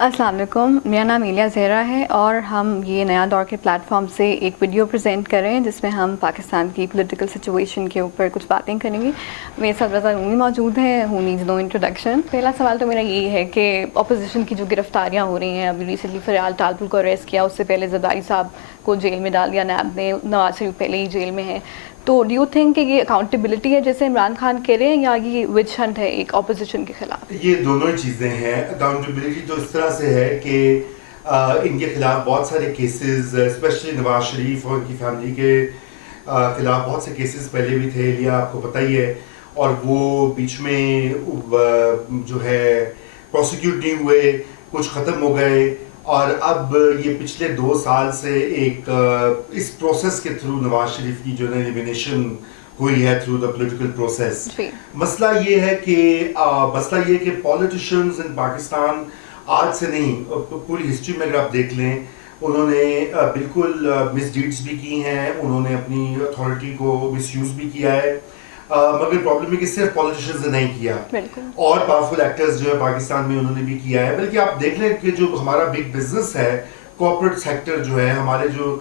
السلام علیکم، میرا نام ایلیا زہرا ہے اور ہم یہ نیا دور کے پلیٹ فارم سے ایک ویڈیو پریزنٹ کر رہے ہیں جس میں ہم پاکستان کی پولیٹیکل سچویشن کے اوپر کچھ باتیں کریں گے. میرے ساتھ رضا رومی موجود ہیں، ہو نیڈز نو انٹروڈکشن. پہلا سوال تو میرا یہی ہے کہ اپوزیشن کی جو گرفتاریاں ہو رہی ہیں، ابھی ریسنٹلی فریال ٹالپور کو اریسٹ کیا، اس سے پہلے زرداری صاحب کو جیل میں ڈال دیا نیب نے، نواز شریف پہلے ہی جیل میں ہے. تو ڈو یو تھنک کہ یہ اکاؤنٹیبلٹی ہے جیسے عمران خان کہہ رہے ہیں، یا یہ وچ ہنٹ ہے ایک اپوزیشن کے خلاف؟ یہ دونوں ہی چیزیں ہیں. اکاؤنٹیبلٹی تو اس طرح سے ہے کہ ان کے خلاف بہت سارے کیسز، اسپیشلی نواز شریف اور ان کی فیملی کے خلاف بہت سے کیسز پہلے بھی تھے، یا آپ کو پتہ ہی ہے، اور وہ بیچ میں جو ہے پروسیکیوٹ نہیں ہوئے، کچھ ختم ہو گئے، اور اب یہ پچھلے 2 سال سے ایک اس پروسیس کے تھرو نواز شریف کی جو ہے ایلیمینیشن ہوئی ہے تھرو دا پولیٹیکل پروسیس. مسئلہ یہ ہے کہ پولیٹیشینز ان پاکستان آج سے نہیں، پوری ہسٹری میں اگر آپ دیکھ لیں، انہوں نے بالکل مس ڈیڈس بھی کی ہیں، انہوں نے اپنی اتھارٹی کو مس یوز بھی کیا ہے، مگر پرابلم ہے کہ صرف پولیٹیشینز نے نہیں کیا، اور پاورفل ایکٹرز جو ہے پاکستان میں انہوں نے بھی کیا ہے. بلکہ آپ دیکھ لیں کہ جو ہمارا بگ بزنس ہے، کارپوریٹ سیکٹر جو ہے، ہمارے جو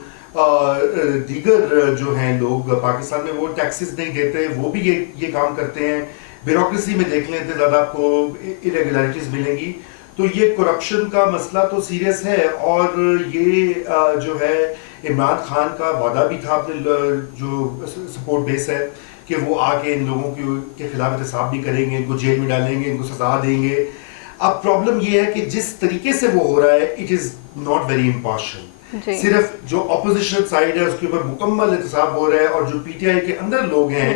دیگر جو ہیں لوگ پاکستان میں، وہ ٹیکسز نہیں دیتے، وہ بھی یہ کام کرتے ہیں. بیوروکریسی میں دیکھ لیں تو زیادہ آپ کو irregularities ملیں گی. تو یہ کرپشن کا مسئلہ تو سیریس ہے، اور یہ جو ہے عمران خان کا وعدہ بھی تھا اپنے جو سپورٹ بیس ہے کہ وہ آ کے ان لوگوں کے خلاف احتساب بھی کریں گے، ان کو جیل میں ڈالیں گے، ان کو سزا دیں گے. اب پرابلم یہ ہے کہ جس طریقے سے وہ ہو رہا ہے، it is not very impartial. صرف جو اپوزیشن سائڈ ہے اس کے اوپر مکمل احتساب ہو رہا ہے، اور جو پی ٹی آئی کے اندر لوگ ہیں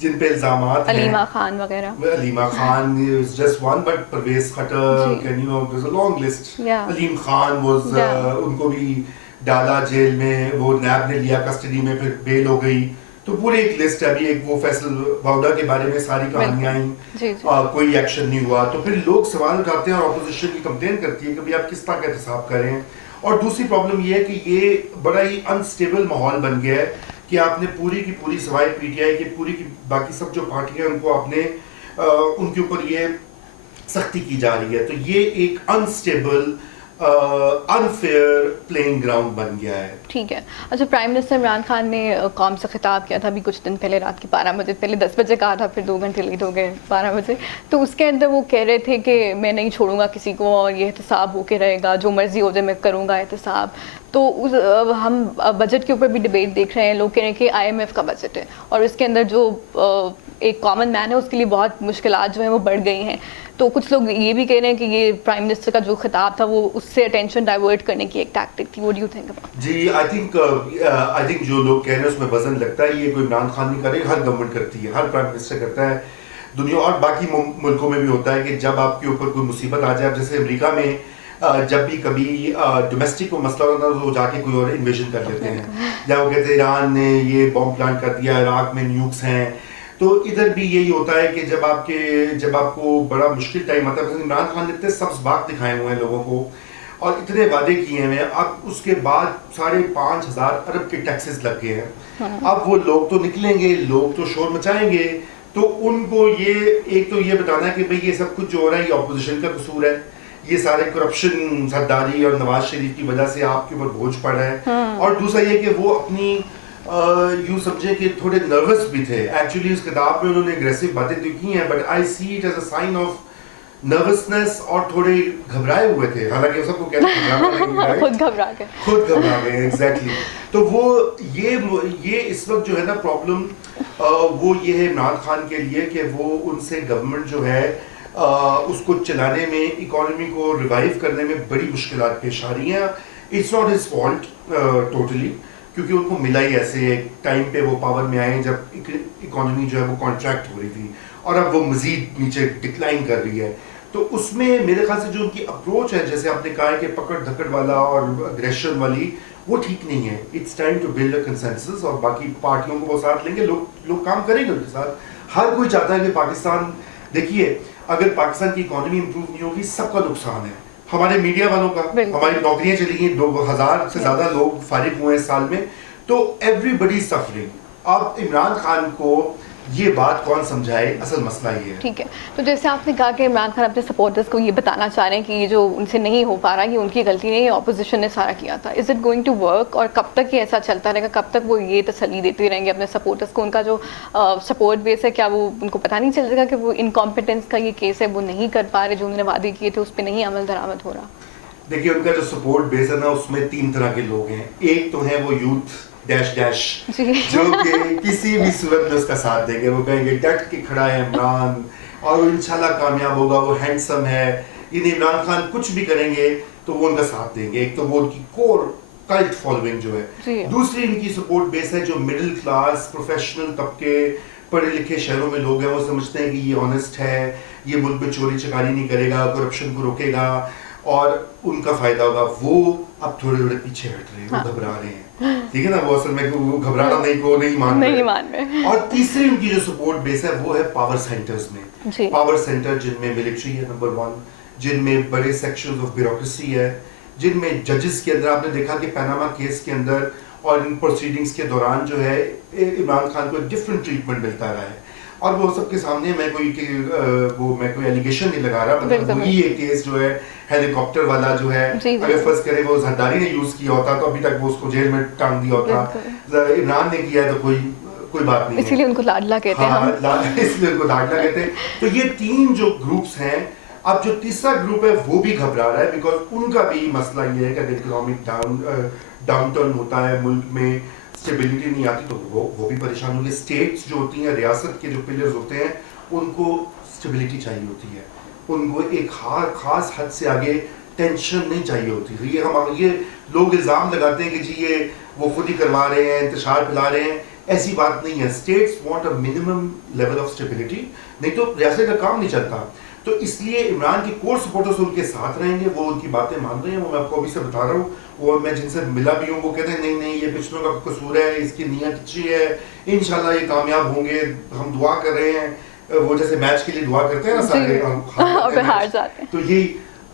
جن پہ الزامات ہیں، علیمہ خان وغیرہ، Alima Khan is just one, but Pervez خٹر، can you know, there's a long list. Aleem Khan was ان کو بھی ڈالا جیل میں، وہ نیب نے لیا کسٹڈی میں، پھر بیل ہو گئی. تو پورے ایک لسٹ ہے. ابھی ایک وہ فیصل واؤڈا کے بارے میں ساری کہانیاں آئیں، کوئی ایکشن نہیں ہوا. تو پھر لوگ سوال اٹھاتے ہیں اور اپوزیشن کی کمپلین کرتی ہے کہ آپ کس طرح کا احتساب کریں. اور دوسری پرابلم یہ ہے کہ یہ بڑا ہی انسٹیبل ماحول بن گیا ہے کہ آپ نے پوری کی پوری سوائے پی ٹی آئی کی پوری کی باقی سب جو پارٹی ہیں ان کو آپ نے ان کے اوپر یہ سختی کی جا رہی ہے. تو یہ ایک انسٹیبل انفیئر پلینگ گراؤنڈ بن گیا ہے. ٹھیک ہے. اچھا، پرائم منسٹر عمران خان نے قوم سے خطاب کیا تھا ابھی کچھ دن پہلے، رات کے 12 بجے، پہلے 10 بجے کہا تھا، پھر 2 گھنٹے لیٹ ہو گئے 12 بجے. تو اس کے اندر وہ کہہ رہے تھے کہ میں نہیں چھوڑوں گا کسی کو، اور یہ احتساب ہو کے رہے گا، جو مرضی ہو جائے میں کروں گا احتساب. تو ہم بجٹ کے اوپر بھی ڈبیٹ دیکھ رہے ہیں، لوگ کہہ رہے ہیں کہ IMF کا بجٹ ہے، اور اس کے اندر جو ایک کامن مین ہے اس کے لیے بہت مشکلات جو ہیں وہ بڑھ گئی ہیں. تو کچھ لوگ یہ بھی کہہ رہے ہیں کہ یہ پرائم منسٹر کا جو خطاب تھا وہ اس سے اٹینشن ڈائیورٹ کرنے کی ایک ٹیکٹک تھی. What do you think about? جی، آئی تھنک جو لوگ کہہ رہے ہیں اس میں وزن لگتا ہے. یہ کوئی عمران خان نہیں کر رہی، ہر گورنمنٹ کرتی ہے، ہر پرائم منسٹر کرتا ہے دنیا، اور باقی ملکوں میں بھی ہوتا ہے کہ جب آپ کے اوپر کوئی مصیبت آ جائے. جیسے امریکہ میں جب بھی کبھی ڈومیسٹک کو مسئلہ ہوتا ہے تو وہ جا کے کوئی اور انویژن کر لیتے ہیں، یا وہ کہتے ہیں ایران نے یہ بمب پلانٹ کر دیا، عراق میں نیوکس ہیں. تو ادھر بھی یہی ہوتا ہے کہ جب آپ کو بڑا مشکل ٹائم آتا ہے. عمران خان نے اتنے سبز باغ دکھائے ہوئے ہیں لوگوں کو، اور اتنے وعدے کیے ہیں. اب اس کے بعد 5,500 ارب کے ٹیکسز لگ گئے ہیں. اب وہ لوگ تو نکلیں گے، لوگ تو شور مچائیں گے. تو ان کو ایک تو یہ بتانا ہے کہ بھئی یہ سب کچھ جو ہو رہا ہے یہ اپوزیشن کا قصور ہے، یہ سارے کرپشن، زرداری اور نواز شریف کی وجہ سے آپ کے اوپر بوجھ پڑ رہا ہے. اور دوسرا یہ کہ وہ اپنی یوں سمجھے کہ تھوڑے نروس بھی تھے. ایکچولی اس کتاب میں انہوں نے اگریسو باتیں تو کی ہیں، but I see it as a sign of nervousness, اور تھوڑے گھبرائے ہوئے تھے. حالانکہ سب کو کہتے ہیں خود گھبرا گئے. ایگزیکٹلی. تو وہ یہ اس وقت جو ہے نا پرابلم وہ یہ ہے عمران خان کے لیے کہ وہ ان سے گورنمنٹ جو ہے اس کو چلانے میں، اکانومی کو ریوائیو کرنے میں بڑی مشکلات پیش آ رہی ہیں. It's not his fault totally, کیونکہ ان کو ملا ہی ایسے ایک ٹائم پہ وہ پاور میں آئے جب اکانومی جو ہے وہ کانٹریکٹ ہو رہی تھی، اور اب وہ مزید نیچے ڈکلائن کر رہی ہے. تو اس میں میرے خیال سے جو ان کی اپروچ ہے، جیسے آپ نے کہا ہے کہ پکڑ دھکڑ والا اور اگریشن والی، وہ ٹھیک نہیں ہے. It's time to build a consensus, اور باقی پارٹیوں کو وہ ساتھ لیں گے، لوگ کام کریں گے ان کے ساتھ. ہر کوئی چاہتا ہے کہ پاکستان، دیکھیے اگر پاکستان کی اکانومی امپروو نہیں ہوگی سب کا نقصان ہے. ہمارے میڈیا والوں کا، ہماری نوکریاں چلی گئیں، 2,000 سے زیادہ لوگ فارغ ہوئے ہیں اس سال میں. تو ایوری بڈی سفرنگ. اب عمران خان کو یہ بات کون سمجھائے, اصل مسئلہ یہ ہے. ٹھیک ہے, تو جیسے آپ نے کہا کہ عمران خان اپنے سپورٹرز کو یہ بتانا چاہ رہے ہیں کہ یہ جو ان سے نہیں ہو پا رہا یہ ان کی غلطی نہیں, اپوزیشن نے سارا کیا تھا. Is it going to work, اور کب تک یہ ایسا چلتا رہے گا, کب تک وہ یہ تسلی دیتے رہیں گے اپنے سپورٹرز کو؟ ان کا جو سپورٹ بیس ہے, کیا وہ ان کو پتہ نہیں چل جائے گا کہ وہ انکمپیٹنس کا یہ کیس ہے, وہ نہیں کر پا رہے جو انہوں نے وعدے کیے تھے, اس پہ نہیں عمل درآمد ہو رہا؟ دیکھیے ان کا جو سپورٹ بیس ہے نا, اس میں 3 طرح کے لوگ ہیں. ایک تو ہے وہ یوتھ ڈیش ڈیش جو کہ کسی بھی صورت میں اس کا ساتھ دیں گے, وہ کہیں گے ڈٹ کے کھڑا ہے عمران اور وہ انشاءاللہ کامیاب ہوگا, وہ ہینڈسم ہے, یعنی عمران خان کچھ بھی کریں گے تو وہ ان کا ساتھ دیں گے. ایک تو وہ ان کی کور کلٹ فالوئنگ جو ہے. دوسری ان کی سپورٹ بیس ہے جو مڈل کلاس پروفیشنل طبقے, پڑھے لکھے شہروں میں لوگ ہیں, وہ سمجھتے ہیں کہ یہ آنیسٹ ہے, یہ ملک میں چوری چکاری نہیں کرے گا, کرپشن کو روکے گا اور ان کا فائدہ ہوگا. وہ اب تھوڑے تھوڑے پیچھے ہٹ رہے ہیں, وہ گھبرا رہے ہیں, ٹھیک ہے نا, وہ اصل میں وہ گھبرانا نہیں, کو نہیں مان رہے. اور تیسری ان کی جو سپورٹ بیس ہے وہ ہے پاور سینٹرز میں. پاور سینٹر جن میں ملٹری ہے نمبر 1, جن میں بڑے سیکشنز آف بیوروکریسی ہے, جن میں ججز کے اندر آپ نے دیکھا کہ پیناما کیس کے اندر اور ان پروسیڈنگز کے دوران جو ہے عمران خان کو ڈفرینٹ ٹریٹمنٹ ملتا رہا ہے. اور وہ سب کے سامنے میں کوئی ایلیگیشن نہیں لگا رہا, مطلب وہی یہ کیس جو ہے ہیلی کاپٹر والا جو ہے, اگر فرض کرے وہ زرداری نے یوز کیا ہوتا تو ابھی تک وہ اس کو جیل میں ٹانگ دیا ہوتا. عمران نے کیا تو کوئی بات نہیں, اسی لیے ان کو لاڈلا کہتے ہیں, اس لیے ان کو لاڈلا کہتے ہیں. تو یہ 3 جو گروپس ہیں. اب جو تیسرا گروپ ہے وہ بھی گھبرا رہا ہے, بیکاز ان کا بھی مسئلہ یہ ہے کہ اگر اکنامک ڈاؤن ٹرن ہوتا ہے, ملک میں اسٹیبلٹی نہیں آتی تو وہ بھی پریشان ہوں گے. اسٹیٹس جو ہوتی ہیں, ریاست کے جو پلرز ہوتے ہیں, ان کو اسٹیبلٹی چاہیے ہوتی ہے, ان کو ایک خاص حد سے آگے ٹینشن نہیں چاہیے ہوتی. یہ لوگ الزام لگاتے ہیں کہ جی یہ وہ خود ہی کروا رہے ہیں, انتشار پھیلا رہے ہیں, ایسی بات نہیں ہے. States want a minimum level of stability, نہیں تو ریاست کا کام نہیں چلتا. تو اس لیے عمران کی کور سپورٹرز ان کے ساتھ رہیں گے, وہ ان کی باتیں مان رہے ہیں. وہ میں آپ کو ابھی سے بتا رہا ہوں, وہ میں جن سے ملا بھی ہوں وہ کہتے ہیں نہیں نہیں یہ پچھلوں کا قصور ہے, اس کی نیت اچھی ہے, انشاءاللہ یہ کامیاب ہوں گے, ہم دعا کر رہے ہیں. وہ جیسے میچ کے لیے دعا کرتے ہیں نا سارے, ہار جاتے ہیں. تو یہی,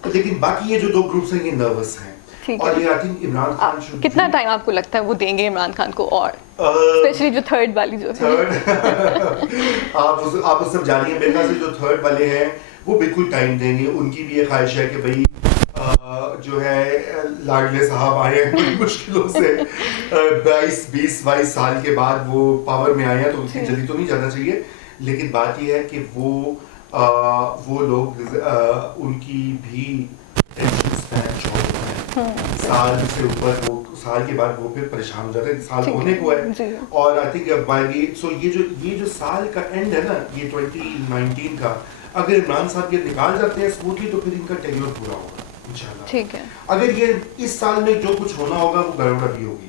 لیکن باقی یہ جو 2 گروپس ہیں یہ نروس ہیں. اور یہ آئی تھنک عمران خان کتنا ٹائم آپ کو لگتا ہے وہ دیں گے عمران خان کو, اور اسپیشلی جو تھرڈ والی جو آپ اس سب جانیے, میرے خیال سے جو تھرڈ والے ہیں وہ بالکل ٹائم دیں گے. ان کی بھی یہ خواہش ہے کہ بھائی جو ہے لاڈلے صاحب آئے ہیں بڑی مشکلوں سے, 22 سال کے بعد وہ پاور میں آئے ہیں, تو ان کی جلدی تو نہیں جانا چاہیے. لیکن بات یہ ہے کہ وہ لوگ ان کی بھی سال سے اوپر, وہ سال کے بعد وہ پھر پریشان ہو جاتے ہیں, سال ہونے کو ہے. اور آئی تھنک سو یہ جو سال کا اینڈ ہے نا, یہ 2019 کا, اگر عمران صاحب یہ نکال جاتے ہیں اسموتھلی تو پھر ان کا ٹینیور پورا ہوگا انشاءاللہ. ٹھیک ہے, اگر یہ اس سال میں جو کچھ ہونا ہوگا وہ گڑبڑ بھی ہوگی,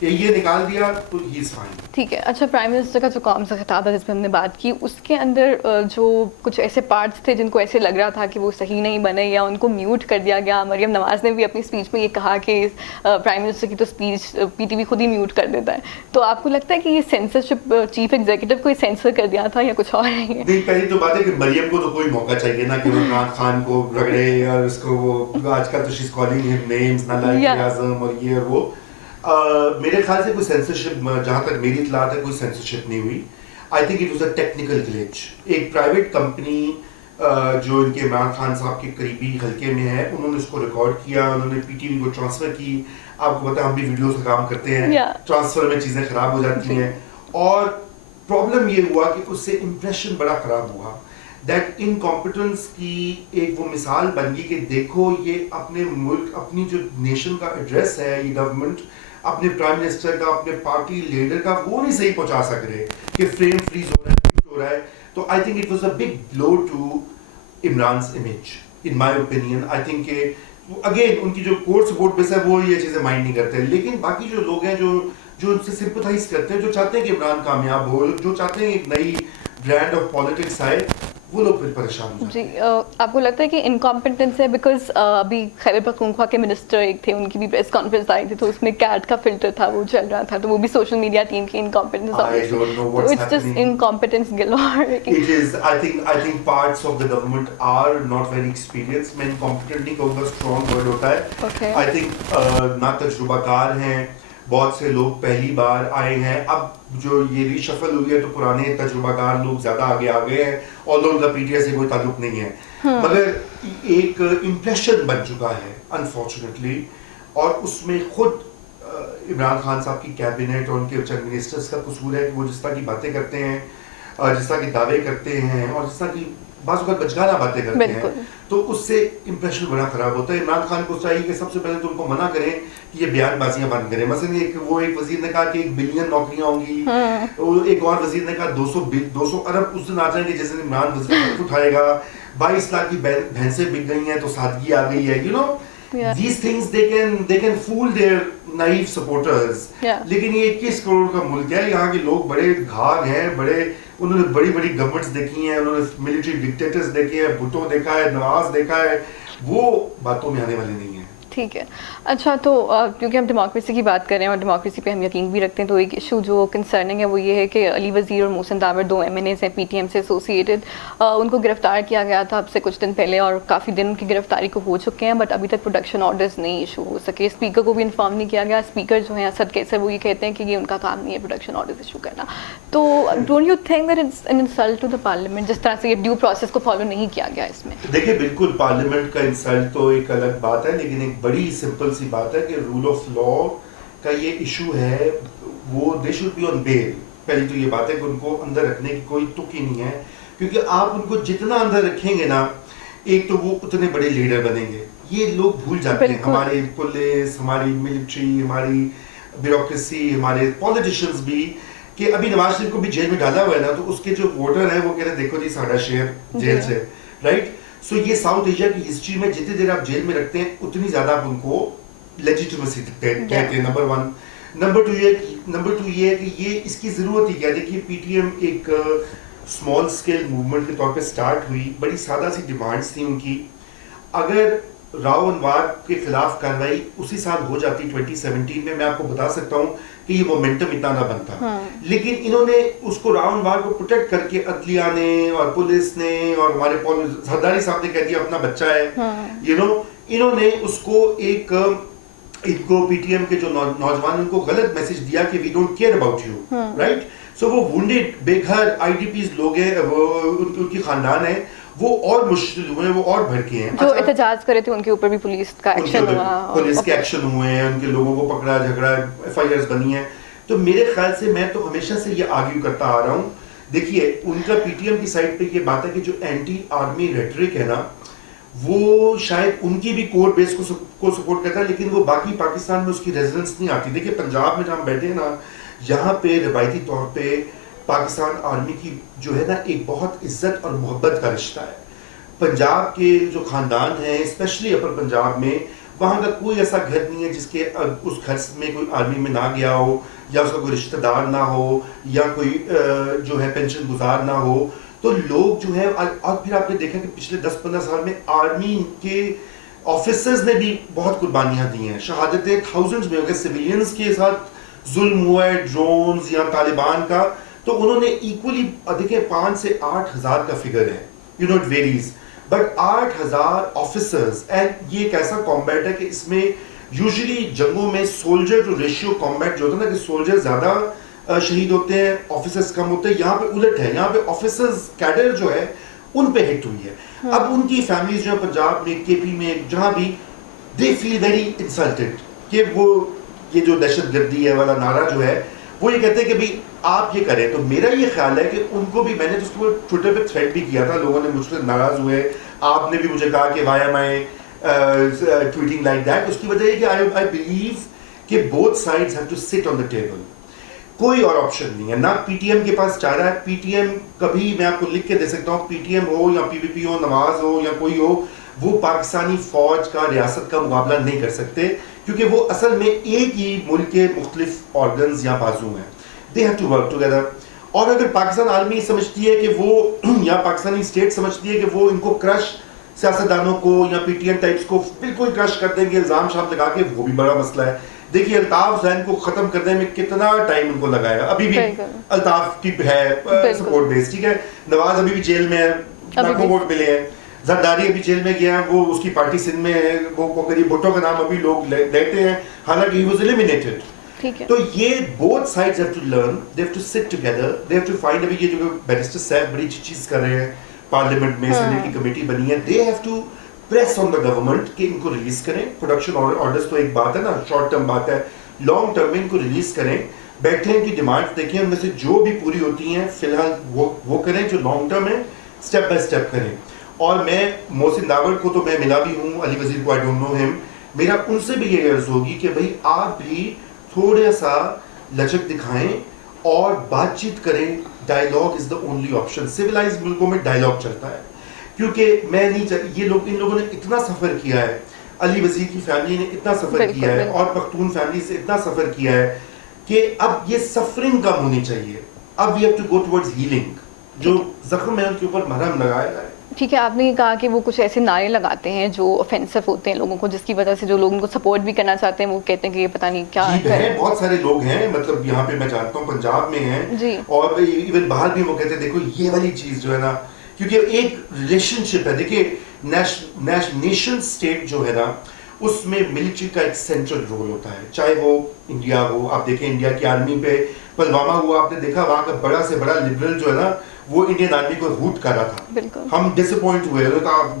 کہ یہ نکال دیا تو ہی از فائن. ٹھیک ہے. اچھا, پرائم منسٹر کا جو قوم سے خطاب تھا جس میں ہم نے بات کی, اس کے اندر جو کچھ ایسے پارٹس تھے جن کو ایسے لگ رہا تھا کہ وہ صحیح نہیں بنے یا ان کو میوٹ کر دیا گیا. مریم نواز نے بھی اپنی اسپیچ میں یہ کہا کہ پرائم منسٹر کی تو اسپیچ پی ٹی وی خود ہی میوٹ کر دیتا ہے. تو آپ کو لگتا ہے کہ یہ سینسرشپ چیف ایگزیکٹو کو سینسر کر دیا تھا یا کچھ اور ہے؟ نہیں, پہلی تو بات ہے کہ مریم کو تو کوئی موقع چاہیے نا کہ وہ عمران خان کو رگڑے, اور اس کو وہ آج کل تو شی از کالنگ ہم نیمز, نالائق اعظم اور یہ اور وہ. میرے خیال سے کوئی سینسرشپ, جہاں تک میری اطلاعات ہے, کوئی سینسرشپ نہیں ہوئی. آئی think it was a technical glitch. ایک پرائیویٹ کمپنی جو ان کے عمران خان صاحب کے قریبی حلقے میں ہے, انہوں نے اس کو ریکارڈ کیا, انہوں نے پی ٹی وی کو ٹرانسفر کی. آپ کو پتا ہے ہم بھی ویڈیوز کا کام کرتے ہیں, ٹرانسفر میں چیزیں خراب ہو جاتی ہیں. اور پرابلم یہ ہوا کہ اس سے امپریشن بڑا خراب ہوا. دیٹ انکمپیٹنس کی ایک وہ مثال بن گئی کہ دیکھو یہ اپنے ملک, اپنی جو نیشن کا ایڈریس ہے, یہ گورنمنٹ اپنے پرائم منسٹر کا, اپنے پارٹی لیڈر کا وہ نہیں صحیح پہنچا سک رہے, کہ فریم فریز ہو رہا ہے, میوٹ ہو رہا ہے. تو I think it was a big blow to Imran's image in my opinion. I think کہ اگین ان کی جو کور سپورٹ بیس ہے وہ یہ چیزیں مائنڈ نہیں کرتے, لیکن باقی جو لوگ ہیں جو ان سے سمپتھائز کرتے ہیں, جو چاہتے ہیں کہ عمران کامیاب ہو, جو چاہتے ہیں ایک نئی برانڈ آف پالیٹکس آئے, وہ لوگ پھر پریشان ہو جاتے ہیں. جی, آپ کو لگتا ہے کہ انکمپیٹنس ہے؟ بیکاز ابھی خیبر پختونخوا کے منسٹر ایک تھے, ان کی بھی پریس کانفرنس آئی تھی, تو اس میں کیٹ کا فلٹر تھا, وہ چل رہا تھا, تو وہ بھی سوشل میڈیا ٹیم کی incompetence. It's just incompetence galore. It is, I think parts of the government are not very experienced. میں incompetent نہیں کہوں گا, strong word ہوتا ہے. I think نہ تجربہ کار ہیں, بہت سے لوگ پہلی بار آئے ہیں. اب جو یہ ریشفل ہوئی ہے تو پرانے تجربہ کار لوگ زیادہ آگے آ گئے ہیں, although ان کا پی ٹی آئی سے کوئی تعلق نہیں ہے, مگر ایک امپریشن بن چکا ہے انفارچونیٹلی. اور اس میں خود عمران خان صاحب کی کیبنٹ اور ان کے چند منسٹرز کا قصور ہے کہ وہ جس طرح کی باتیں کرتے ہیں, جس طرح کے دعوے کرتے ہیں, اور جس طرح کی بعض اوقات بچگانہ باتیں کرتے ہیں, تو اس سے امپریشن بڑا خراب ہوتا ہے. عمران خان کو چاہیے کہ سب سے پہلے تو ان کو منع کریں کہ یہ بیان بازیاں بند کریں. مثلا ایک وزیر نے کہا کہ 1 بلین نوکریاں ہوں گی, ایک اور وزیر نے کہا 200 ارب اس دن آ جائیں گے جس دن عمران وزیر اٹھائے گا. 22 لاکھ کی بھینسیں بک گئی ہیں تو سادگی آ گئی ہے. These things they can fool their naive supporters. لیکن یہ 21 کروڑ کا ملک ہے, یہاں کے لوگ بڑے گھاگ ہیں, انہوں نے بڑی بڑی گورنمنٹس دیکھی ہیں, انہوں نے ملٹری ڈکٹیٹرز دیکھے ہیں, بھٹو دیکھا ہے, نواز دیکھا ہے, وہ باتوں میں آنے والے نہیں ہیں. ٹھیک ہے. اچھا, تو کیونکہ ہم ڈیموکریسی کی بات کر رہے ہیں اور ڈیموکریسی پہ ہم یقین بھی رکھتے ہیں, تو ایک ایشو جو کنسرننگ ہے وہ یہ ہے کہ علی وزیر اور محسن داور 2 MNAs ہیں پی ٹی ایم سے ایسوسیٹڈ, ان کو گرفتار کیا گیا تھا اب سے کچھ دن پہلے, اور کافی دن کی گرفتاری کو ہو چکے ہیں, بٹ ابھی تک پروڈکشن آرڈرز نہیں ایشو ہو سکے. اسپیکر کو بھی انفارم نہیں کیا گیا. اسپیکر جو ہیں اسد کیسر, وہ یہ کہتے ہیں کہ یہ ان کا کام نہیں ہے پروڈکشن آرڈرز ایشو کرنا. تو don't you think that it's an insult to the parliament جس طرح سے یہ ڈیو پروسیس کو فالو نہیں کیا گیا اس میں؟ دیکھیں بالکل پارلیمنٹ کا انسلٹ تو ایک الگ بات ہے, لیکن ایک بڑی سمپل سی بات ہے کہ رول آف لا کا یہ ایشو ہے, وہ دے شوڈ بی آن بیل. پہلی تو یہ بات ہے کہ ان کو اندر رکھنے کی کوئی تک ہی نہیں ہے, کیونکہ آپ ان کو جتنا اندر رکھیں گے نا, ایک تو وہ اتنے بڑے لیڈر بنیں گے. یہ لوگ بھول جاتے ہیں, ہماری پولیس, ہماری ملٹری, ہماری بیوروکریسی, ہمارے پولیٹیشینز بھی, کہ ابھی نواز شریف کو بھی جیل میں ڈالا ہوا ہے نا, تو اس کے جو ووٹر ہیں وہ کہہ رہے ہیں دیکھو جی ساڑھا شہر جیل سے, رائٹ. سو یہ ساؤتھ ایشیا کی ہسٹری میں جتنی دیر آپ جیل میں رکھتے ہیں اتنی زیادہ آپ ان کو لیجیٹیمیسی کہتے ہیں, نمبر 1. نمبر 2 یہ ہے کہ یہ اس کی ضرورت ہی کیا. دیکھیے پی ٹی ایم ایک اسمال اسکیل موومنٹ کے طور پہ اسٹارٹ ہوئی, بڑی سادہ سی ڈیمانڈس تھیں ان کی. اگر راؤ انوار کے خلاف کارروائی اسی سال ہو جاتی 2017 میں آپ کو بتا سکتا ہوں کہ یہ مومنٹم اتنا نہ بنتا. لیکن انہوں نے اس کو راؤ انوار کو پروٹیکٹ کر کے عدلیہ نے اور پولیس نے اور ہمارے زرداری صاحب نے کہہ دیا اپنا بچہ ہے, انہوں نے اس کو ایک ان کو پی ٹی ایم کے جو نوجوان ان کو غلط میسج دیا کہ we don't care about you, right. So وہ وونڈیڈ بے گھر آئی ڈی پیز لوگ ہیں, ان کی خاندان ہے, وہ اور مشکل ہوئے ہیں, وہ اور بھڑکے ہیں. جو احتجاج کرے تھے ان کے اوپر بھی پولیس کا ایکشن ہوا, پولیس کے ایکشن ہوئے ہیں, ان کے لوگوں کو پکڑا جھگڑا, ایف آئی آرز بنی ہیں. تو میرے خیال سے میں تو ہمیشہ سے یہ آرگیو کرتا آ رہا ہوں. دیکھیے ان کا پی ٹی ایم کی سائڈ پہ یہ بات ہے کہ جو اینٹی آرمی ریٹرک ہے نا, وہ شاید ان کی بھی کور بیس کو سپورٹ کرتا ہے, لیکن وہ باقی پاکستان میں اس کی ریزیڈنس نہیں آتی. دیکھیے پنجاب میں جہاں ہم بیٹھے ہیں نا, یہاں پہ روایتی طور پہ پاکستان آرمی کی جو ہے نا ایک بہت عزت اور محبت کا رشتہ ہے. پنجاب کے جو خاندان ہیں اسپیشلی اپر پنجاب میں, وہاں کا کوئی ایسا گھر نہیں ہے جس کے اس گھر میں کوئی آرمی میں نہ گیا ہو, یا اس کا کوئی رشتہ دار نہ ہو, یا کوئی جو ہے پینشن گزار نہ ہو. تو لوگ جو ہے, اور پھر آپ نے دیکھا کہ پچھلے 10-15 سال میں آرمی کے آفیسرز نے بھی بہت قربانیاں دی ہیں, شہادتیں تھاؤزنڈز میں ہو گئے. سویلینز کے ساتھ ظلم ہوا ہے, ڈرونز یا طالبان کا, تو انہوں نے ایکولی دیکھیں 5 سے 8 ہزار کا فگر ہے, you know it varies, but 8,000 officers. And یہ ایک ایسا کامبیٹ ہے کہ اس میں یوزلی جنگوں میں سولجر ٹو ریشیو کامبیٹ جو ہوتا ہے نا, کہ سولجر زیادہ شہید ہوتے ہیں, آفیسرز کم ہوتے ہیں. یہاں پہ الٹ ہے, یہاں پہ آفیسرز کیڈر جو ہے ان پہ ہٹ ہوئی ہے. اب ان کی فیملیز جو ہے پنجاب میں, کے پی میں, جہاں بھی, دے فیل ویری انسلٹڈ کہ وہ یہ جو دہشت گردی ہے والا نعرہ جو ہے, وہ یہ کہتے ہیں کہ بھائی آپ یہ کریں. تو میرا یہ خیال ہے کہ ان کو بھی, میں نے اس کو ٹویٹر پہ تھریڈ بھی کیا تھا, لوگوں نے مجھ سے ناراض ہوئے, آپ نے بھی مجھے کہا کہ why am I tweeting like that. اس کی وجہ یہ کہ آئی بلیو کہ both sides have to sit on the table. کوئی اور آپشن نہیں ہے, نہ پی ٹی ایم کے پاس چارہ ہے. پی ٹی ایم کبھی, میں آپ کو لکھ کے دے سکتا ہوں, پی ٹی ایم ہو یا پی وی پی ہو, نواز ہو یا کوئی ہو, وہ پاکستانی فوج کا, ریاست کا مقابلہ نہیں کر سکتے, کیونکہ وہ اصل میں ایک ہی ملک کے مختلف آرگنز یا بازو ہیں. They have to work together. اور اگر پاکستان آرمی سمجھتی ہے کہ وہ, یا پاکستانی اسٹیٹ سمجھتی ہے کہ وہ ان کو کرش, سیاستدانوں کو یا پی ٹی ایم ٹائپس کو بالکل کرش کر دیں گے الزام شام لگا کے, وہ بھی بڑا مسئلہ ہے. دیکھیے الطاف حسین کو ختم کرنے میں کتنا ٹائم ان کو لگایا, ابھی بھی الطاف کی ہے سپورٹ بیس, ٹھیک ہے. نواز ابھی بھی جیل میں ہے, لاکھوں ووٹ ملے ہیں. زرداری ابھی جیل میں گیا ہے, وہ اس کی پارٹی سندھ میں ہے, وہ بھٹو کا نام ابھی لوگ لیتے ہیں, حالانکہ ہی واز ایلیمینیٹڈ. ٹھیک ہے. تو یہ both sides have to learn, they have to sit together, they have to find. ابھی یہ جو بیرسٹر صاحب بڑی اچھی چیز کر رہے ہیں پارلیمنٹ میں, سینیٹ کی کمیٹی بنی ہے, they have to press on the government کہ ان کو ریلیز کریں. پروڈکشن آرڈرز تو ایک بات ہے نا, شارٹ ٹرم بات ہے, لانگ ٹرم میں ان کو ریلیز کریں, بیٹھیں ان کی ڈیمانڈ دیکھیں, ان میں سے جو بھی پوری ہوتی ہیں فی الحال وہ کریں, جو لانگ ٹرم ہے اسٹیپ بائی اسٹیپ کریں. اور میں محسن داوڑ کو تو میں ملا بھی ہوں, علی وزیر کو I don't know him, میرا ان سے بھی یہ عرض ہوگی کہ بھائی آپ بھی تھوڑا سا لچک دکھائیں اور بات چیت کریں. Dialogue is the only option. Civilise ملکوں میں ڈائیلاگ چلتا ہے, کیونکہ میں نہیں یہ لوگ, ان لوگوں نے اتنا سفر کیا ہے, علی وزیر کی فیملی نے اتنا سفر کیا ہے, اور پختون فیملی سے اتنا سفر کیا ہے کہ اب یہ سفرنگ کم ہونی چاہیے. اب we have to go towards healing. جو زخم ہے ان کے اوپر مرہم لگایا جائے. ٹھیک ہے. آپ نے یہ کہا کہ وہ کچھ ایسے نعرے لگاتے ہیں جو آفینسو ہوتے ہیں لوگوں کو, جس کی وجہ سے جو لوگ ان کو سپورٹ بھی کرنا چاہتے ہیں وہ کہتے ہیں کہ یہ پتہ نہیں کیا ہے. بہت سارے لوگ ہیں, مطلب یہاں پہ میں جانتا ہوں پنجاب میں ہیں, اور ایون باہر بھی وہ کہتے ہیں دیکھو یہ والی چیز جو ہے نا, کیونکہ ایک ریلیشن شپ ہے. دیکھیے نیشن اسٹیٹ جو ہے نا, اس میں ملٹری کا ایک سینٹرل رول ہوتا ہے, چاہے وہ انڈیا ہو. آپ دیکھیں انڈیا کی آرمی پہ پلوامہ ہوا, آپ نے دیکھا وہاں کا بڑا سے بڑا لبرل جو ہے نا, وہ انڈین آرمی کو ہوٹ کر رہا تھا. ہم ڈس اپوائنٹ ہوئے,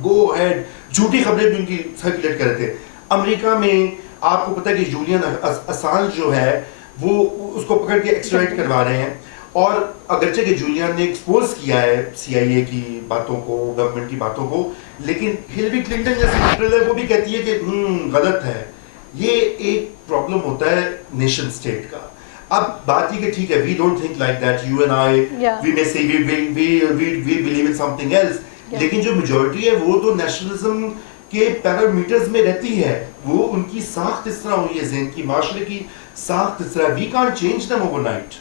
گو ہیڈ, جھوٹی خبریں بھی ان کی سرکولیٹ کر رہے تھے. امریکہ میں آپ کو پتا ہے کہ جولین اسانج جو ہے وہ اس کو پکڑ کے ایکسٹریڈٹ کروا رہے ہیں, اور اگرچہ کہ جولین نے ایکسپوز کیا ہے CIA کی باتوں کو, گورنمنٹ کی باتوں کو, لیکن ہلری کلنٹن جیسی لیڈر ہے وہ بھی کہتی ہے کہ غلط ہے. یہ ایک پرابلم ہوتا ہے نیشن اسٹیٹ کا. اب بات یہ کہ ٹھیک ہے, we don't think like that, you and I, we میں سے we believe in something else, لیکن جو میجورٹی ہے وہ تو نیشنلزم کے پیرامیٹرز میں رہتی ہے. وہ ان کی ساخت اس طرح ہوئی ہے, ذہن کی, معاشرے کی ساخت اس طرح. We can't change them overnight.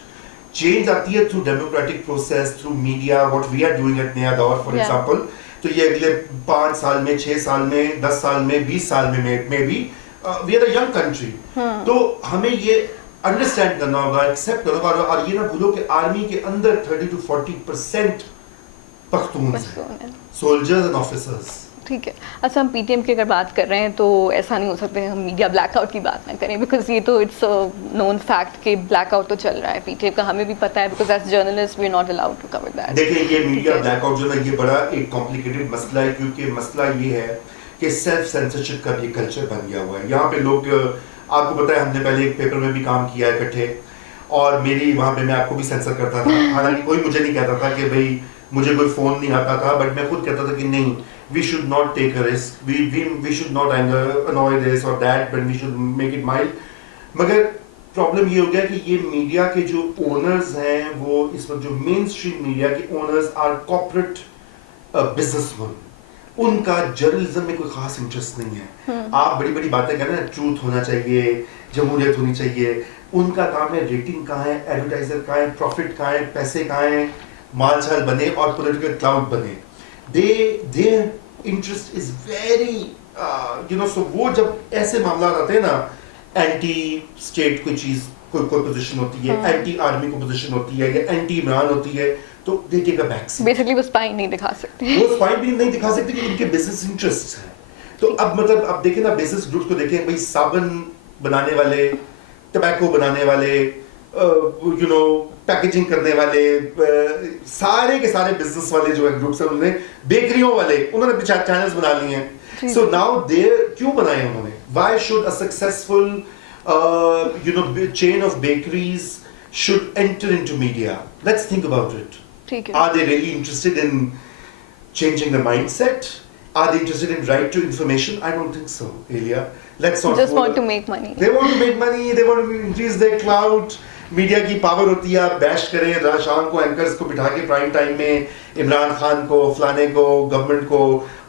Change آتی ہے through democratic process, through media, what we are doing at Naya Daur for example. تو یہ اگلے 5 سال میں, 6 سال میں, 10 سال میں, 20 سال میں بھی we are a young country. تو ہمیں یہ انڈرسٹینڈ کرنا ہوگا, ایکسیپٹ کرنا ہوگا. اور یہ نہ بھولو کہ آرمی کے اندر 30 to 40% پختون ہیں, سولجرز اینڈ آفیسرز. ٹھیک ہے. اچھا, ہم PTM کی اگر بات کر رہے ہیں تو ایسا نہیں ہو سکتا ہم میڈیا بلیک آؤٹ کی بات نہ کریں, بیکاز یہ تو اٹس نون فیکٹ کہ بلیک آؤٹ تو چل رہا ہے PTM کا, ہمیں بھی پتہ ہے, because as journalist we are not allowed to cover that. دیکھیں یہ میڈیا بلیک آؤٹ جو ہے یہ بڑا ایک کمپلیکیٹڈ مسئلہ ہے, کیونکہ مسئلہ یہ ہے کہ سیلف سینسرشپ کا بھی کلچر بن گیا ہوا ہے یہاں پہ. لوگ, آپ کو پتہ ہے ہم نے پہلے ایک پیپر میں بھی کام کیا ہے اکٹھے, اور میری وہاں پہ میں آپ کو بھی سینسر کرتا تھا, حالانکہ کوئی مجھے نہیں کہتا تھا کہ بھائی مجھے کوئی فون نہیں آتا تھا, بٹ میں خود کہتا تھا کہ نہیں, we should not take a risk, we should not annoy this or that, but we should make it mild. مگر پرابلم یہ ہو گیا کہ یہ میڈیا کے جو اونرز ہیں, وہ اس وقت جو مین اسٹریم میڈیا کے owners are corporate businessmen, ان کا جرنلزم میں کوئی خاص انٹرسٹ نہیں ہے. آپ بڑی بڑی باتیں کہہ رہے ہیں, ٹروتھ ہونا چاہیے, جمہوریت ہونی چاہیے, ان کا کام ہے ریٹنگ کہاں ہے, ایڈورٹائزر کہاں ہے, پروفٹ کہاں ہے, پیسے کہاں ہیں, مال چھال بنے اور پولیٹیکل کلاؤڈ بنے. their interest is very so وہ جب ایسے معاملات آتے ہیں نا, اینٹی اسٹیٹ کوئی چیز, کوئی پوزیشن ہوتی ہے, اینٹی آرمی کو پوزیشن ہوتی ہے, یا اینٹی عمران ہوتی ہے, تو دے ٹیک اے بیک سیٹ. بیسیکلی وہ اسپائی نہیں دکھا سکتے, وہ اسپائی بھی نہیں دکھا سکتے کہ ان کے بزنس انٹرسٹ ہیں. تو اب مطلب اب دیکھیں نا بزنس گروپ کو دیکھیں, بھائی صابن بنانے والے, ٹبیکو بنانے والے, پیکیجنگ کرنے والے, سارے کے سارے بزنس والے جو ہے گروپس ہیں, انہوں نے بیکریوں والے, انہوں نے چینلز بنا لیے ہیں. سو ناؤ دیر کیوں بنائے انہوں نے, why should a successful chain of bakeries should enter into media? Let's think about it. Are they really interested in changing the mindset? Are they interested in right to information? I don't think so, Elia. Let's not just want to make money. They want to make money, they want to increase their clout. Media کی power ہوتی ہے, آپ بیش کریں شام کو anchors کو بٹھا کے پرائم ٹائم میں, عمران خان کو, فلانے کو, گورنمنٹ کو,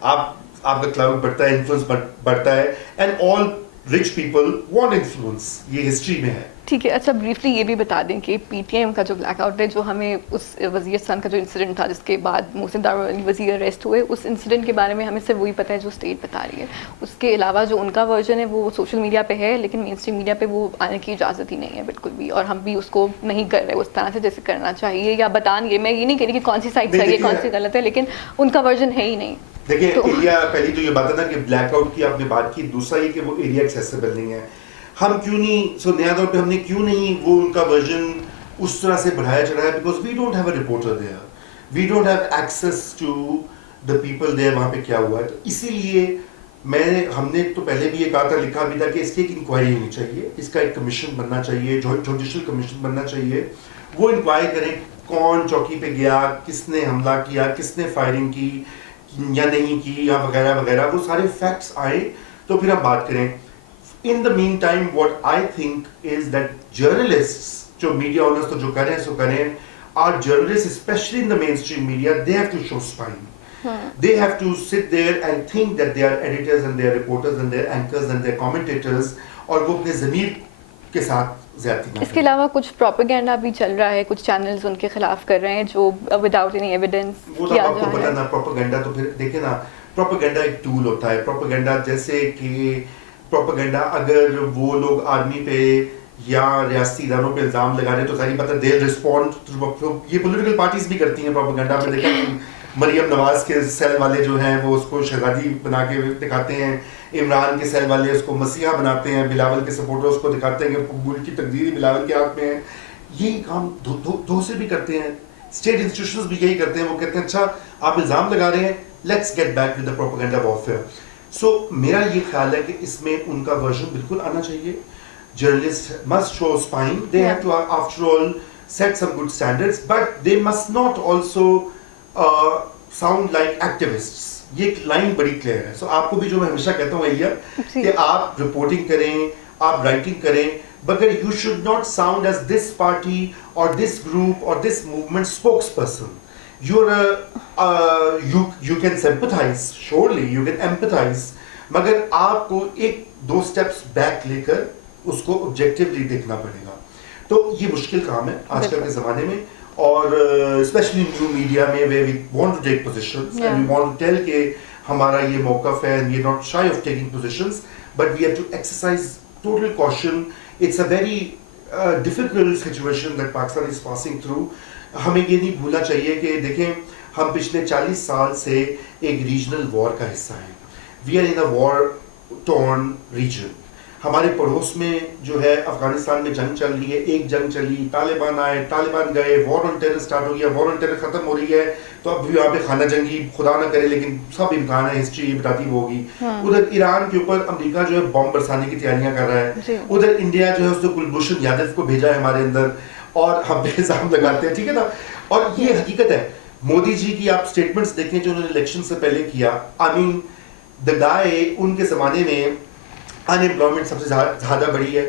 آپ کا کلاؤڈ بڑھتا ہے, انفلوئنس بڑھتا ہے, and all rich people want influence. یہ ہسٹری میں ہے. ٹھیک ہے. اچھا, بریفلی یہ بھی بتا دیں کہ PTM کا جو بلیک آؤٹ ہے, جو ہمیں اس وزیرستان کا جو انسیڈنٹ تھا جس کے بعد محسن داوڑ وزیر اریسٹ ہوئے, اس انسیڈنٹ کے بارے میں ہمیں صرف وہی پتہ ہے جو اسٹیٹ بتا رہی ہے. اس کے علاوہ جو ان کا ورژن ہے وہ سوشل میڈیا پہ ہے, لیکن مین اسٹریم میڈیا پہ وہ آنے کی اجازت ہی نہیں ہے بالکل بھی, اور ہم بھی اس کو نہیں کر رہے اس طرح سے جیسے کرنا چاہیے, یا بتائیں. میں یہ نہیں کہہ رہی کہ کون سی سائڈ صحیح ہے کون سی غلط ہے, لیکن ان کا ورژن ہے ہی نہیں. دیکھیں ایریا, پہلی تو یہ بات ہے نا کہ بلیک آؤٹ کی آپ نے بات کی, دوسرا یہ کہ وہ ایریا ایکسیسیبل نہیں ہے. ہم کیوں نہیں نیا طور پہ ہم نے کیوں نہیں وہ ان کا ورژن اس طرح سے بڑھایا چڑھایا, because we don't have a reporter there, we don't have access to the people there وہاں پہ کیا ہوا ہے. تو اسی لیے ہم نے تو پہلے بھی یہ کہا تھا, لکھا بھی تھا کہ اس کی ایک انکوائری ہونی چاہیے, اس کا ایک کمیشن بننا چاہیے, جوڈیشل کمیشن بننا چاہیے, وہ انکوائری کریں کون چوکی پہ گیا, کس نے حملہ کیا, کس نے فائرنگ کی یا نہیں کی یا وغیرہ وغیرہ, وہ سارے فیکٹس آئیں تو پھر ہم بات کریں. In the meantime, what I think is that journalists, جو media owners تو جو کریں سو کریں, our journalists, especially in the mainstream media, they have to show spine. They have to sit there and think that they are editors and they are reporters and they are anchors and they are commentators, اور وہ اپنے ضمیر کے ساتھ زیادتی نہ. اس کے علاوہ کچھ پروپیگنڈا بھی چل رہا ہے, کچھ چینلز ان کے خلاف کر رہے ہیں جو وداؤٹ اینی ایویڈنس وہ تو آپ کو پتہ نا پروپیگنڈا, تو پھر دیکھیں نا پروپیگنڈا ایک ٹول ہوتا ہے. پروپیگنڈا جیسے کہ پروپیگنڈا اگر وہ لوگ آرمی پہ یا ریاستی اداروں پہ الزام لگا رہے تو ظاہر بات ہے دے رسپونڈ. یہ پولیٹیکل پارٹیز بھی کرتی ہیں پروپیگنڈا میں. دیکھیں مریم نواز کے سیل والے جو ہیں وہ اس کو شہزادی بنا کے دکھاتے ہیں, عمران کے سیل والے اس کو مسیحا بناتے ہیں, بلاول کے سپورٹر اس کو دکھاتے ہیں کہ ملک کی تقدیر ہی بلاول کے ہاتھ میں ہے. یہی کام دو سے بھی کرتے ہیں, اسٹیٹ انسٹیٹیوشنز بھی یہی کرتے ہیں. وہ کہتے ہیں اچھا آپ الزام لگا رہے ہیں, let's get back with the propaganda warfare. So میرا یہ خیال ہے کہ اس میں ان کا ورژن بالکل آنا چاہیے. Journalist must show spine, they have to after all set some good standards, but they must not also sound like activists. یہ ایک لائن بڑی کلیئر ہے. سو آپ کو بھی جو میں ہمیشہ کہتا ہوں ایلیا کہ آپ رپورٹنگ کریں, آپ رائٹنگ کریں, مگر you should not sound as this party or this group or this movement spokesperson. You can sympathize, surely you can empathize, مگر آپ کو ایک دو سٹیپس بیک لے کر اس کو آبجیکٹیولی دیکھنا پڑے گا. تو یہ مشکل کام ہے آج کل کے زمانے میں, اور اسپیشلی نیو میڈیا میں where we want to take positions and we want to tell کہ ہمارا یہ موقف ہے and we are not shy of taking positions, but we have to exercise total caution. It's a very difficult situation that Pakistan is passing through. ہمیں یہ نہیں بھولنا چاہیے کہ دیکھیں ہم پچھلے 40 سال سے ایک ریجنل وار کا حصہ ہیں. We are in a war torn region. ہمارے پڑوس میں جو ہے افغانستان میں جنگ چل رہی ہے, ایک جنگ چلی, طالبان آئے, طالبان گئے, وار آن ٹیرر اسٹارٹ ہو گیا, وار آن ٹیرر ختم ہو رہی ہے, تو اب بھی وہاں پہ خانہ جنگی خدا نہ کرے لیکن سب امکان ہے, ہسٹری بتاتی وہ ہوگی. ادھر ایران کے اوپر امریکہ جو ہے بم برسانے کی تیاریاں کر رہا ہے, ادھر انڈیا جو ہے اس نے کلبھوشن یادو کو بھیجا ہے ہمارے اندر, اور ہم پہ الزام لگاتے ہیں, ٹھیک ہے نا. اور یہ حقیقت ہے. مودی جی کی آپ اسٹیٹمنٹس دیکھیں جو انہوں نے الیکشن سے پہلے کیا, آئی مین دا گائے, ان کے زمانے میں انمپلائمنٹ سب سے زیادہ بڑی ہے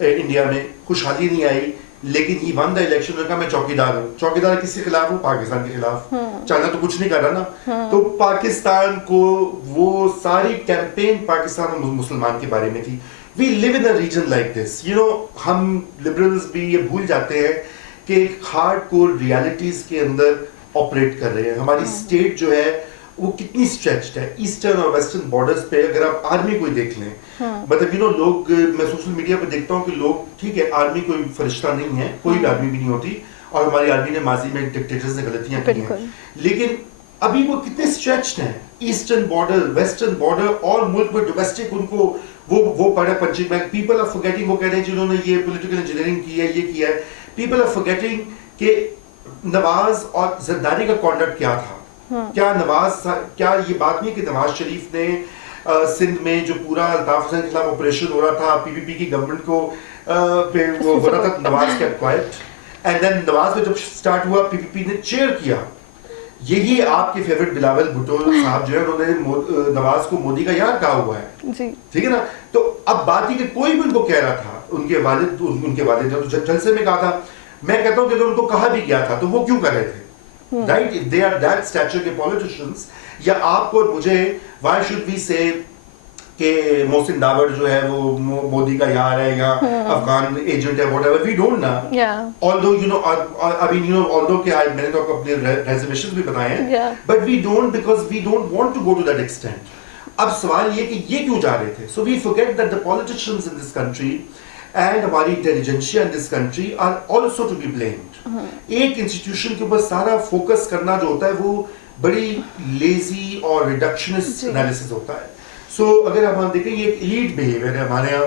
انڈیا میں, خوشحالی نہیں آئی, لیکن ہی ون دا الیکشن. نے کہا میں چوکیدار ہوں. چوکیدار کس کے خلاف ہوں؟ پاکستان کے خلاف. چائنا تو کچھ نہیں کر رہا نا. تو پاکستان کو وہ ساری کیمپین پاکستان اور مسلمان کے بارے میں تھی. We live in a region like this, you know. ہم لبرلز بھی یہ بھول جاتے ہیں کہ ایک ہارڈ کور ریالٹیز کے اندر آپریٹ کر رہے ہیں. ہماری اسٹیٹ جو ہے وہ کتنی اسٹریچڈ ہے. ایسٹرن اور ویسٹرن بارڈرز پہ اگر آپ آرمی کو دیکھ لیں, مطلب یو نو لوگ, میں سوشل میڈیا پہ دیکھتا ہوں کہ لوگ, ٹھیک ہے آرمی کوئی فرشتہ نہیں ہے, کوئی بھی آرمی بھی نہیں ہوتی, اور ہماری آرمی نے ماضی میں ڈکٹیٹرز نے غلطیاں کی ہیں, لیکن ابھی وہ کتنے اسٹریچڈ ہیں. ایسٹرن بارڈر, ویسٹرن بارڈر, اور ملک میں ڈومیسٹک ان کو وہ پڑا punching bag. People are forgetting, وہ کہہ رہے ہیں جنہوں نے یہ پولیٹیکل انجینئرنگ کی ہے, یہ کیا ہے. پیپل آر فارگیٹنگ کہ نواز اور زرداری کا کانڈکٹ کیا تھا. کیا نواز, کیا یہ بات نہیں کہ نواز شریف نے سندھ میں جو پورا الطاف حسین کے خلاف آپریشن ہو رہا تھا, پی پی پی کی گورنمنٹ کو پہ وہ ہو رہا تھا, نواز کیپٹ کوائٹ, اینڈ دین نواز میں جب اسٹارٹ ہوا پی پی پی نے چیئر کیا. یہی آپ کے فیوریٹ بلاول بھٹو صاحب جو ہے انہوں نے نواز کو مودی کا یار کہا ہوا ہے, ٹھیک ہے نا. تو اب بات یہ کہ کوئی بھی ان کو کہہ رہا تھا, ان کے والد نے جلسے میں کہا تھا. میں کہتا ہوں کہ اگر ان کو کہا بھی گیا تھا تو وہ کیوں کر رہے تھے, right? If they are that stature کے politicians, یا آپ کو مجھے why should we say کہ محسن داوڑ جو ہے وہ مودی کا یار ہے یا افغان ایجنٹ ہے, whatever, we don't know. Although you know, I mean you know, although کہ میں نے تو آپ کو اپنے reservations بھی بتائے ہیں, but we don't, because we don't want to go to that extent. اب سوال یہ کہ یہ کیوں جا رہے تھے. So we forget that the politicians in this country and ہماری intelligentsia in this country are also to be blamed. ایک انسٹیٹیوشن کے اوپر سارا فوکس کرنا جو ہوتا ہے وہ بڑی لیزی اور ریڈکشنسٹ انالیسس ہوتا ہے. سو اگر ہم دیکھیں یہ ایک ایلیٹ بیہیویئر ہے ہمارے یہاں,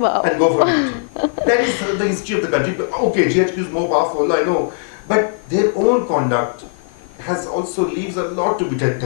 Wow. and go for a meeting. That is the history of the country. Okay, GHQ is more powerful, I know, but their own conduct has also leaves a lot to be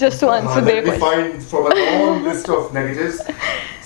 Just to answer their Let me find from a long list of negatives.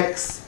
X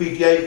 PTI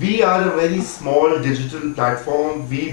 We are a very small digital platform. We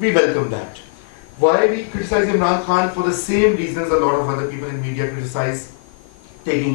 we welcome that. Why we criticize Imran Khan? For the same reasons a lot of other people in media criticize taking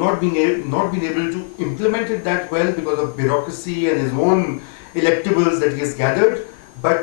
not been able to implement it that well because of bureaucracy and his own electables that he has gathered, but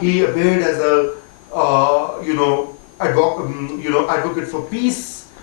He appeared as a advocate for peace.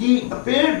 he appeared,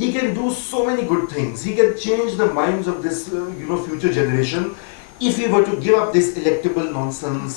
He can do so many good things. He can change the minds of this future generation if he were to give up this electable nonsense.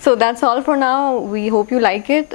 So that's all for now. We hope you like it.